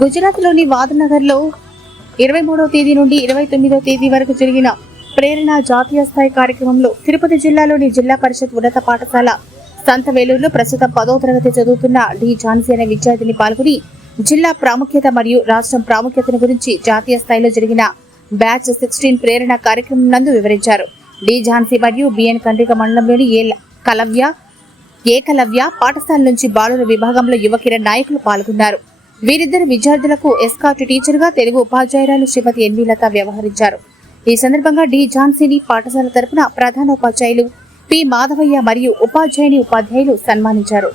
గుజరాత్లోని వాదనగర్లో ఇరవై మూడవ తేదీ నుండి ఇరవై తొమ్మిదవ తేదీ వరకు జరిగిన ప్రేరణ జాతీయ స్థాయి కార్యక్రమంలో తిరుపతి జిల్లాలోని జిల్లా పరిషత్ ఉన్నత పాఠశాల సంతవేలూరులో ప్రస్తుతం పదో తరగతి చదువుతున్న డి ఝాన్సీ అనే విద్యార్థిని పాల్గొని జిల్లా ప్రాముఖ్యత మరియు రాష్ట్రం ప్రాముఖ్యతను గురించి జాతీయ స్థాయిలో జరిగిన బ్యాచ్ సిక్స్టీన్ ప్రేరణ కార్యక్రమం నందు వివరించారు. డి ఝాన్సీ మరియు బిఎన్ కండ్రిక మండలంలోని ఏ కలవ్య ఏకలవ్య పాఠశాల నుంచి బాలుర విభాగంలో యువకిర నాయకులు పాల్గొన్నారు. వీరిద్దరు విద్యార్థులకు ఎస్కాట్ టీచర్గా తెలుగు ఉపాధ్యాయురాలు శ్రీమతి ఎన్వి లత వ్యవహరించారు. ఈ సందర్భంగా డి. జాన్సీని పాఠశాల తరపున ప్రధానోపాధ్యాయులు పి. మాధవయ్య మరియు ఉపాధ్యాయుని ఉపాధ్యాయులు సన్మానించారు.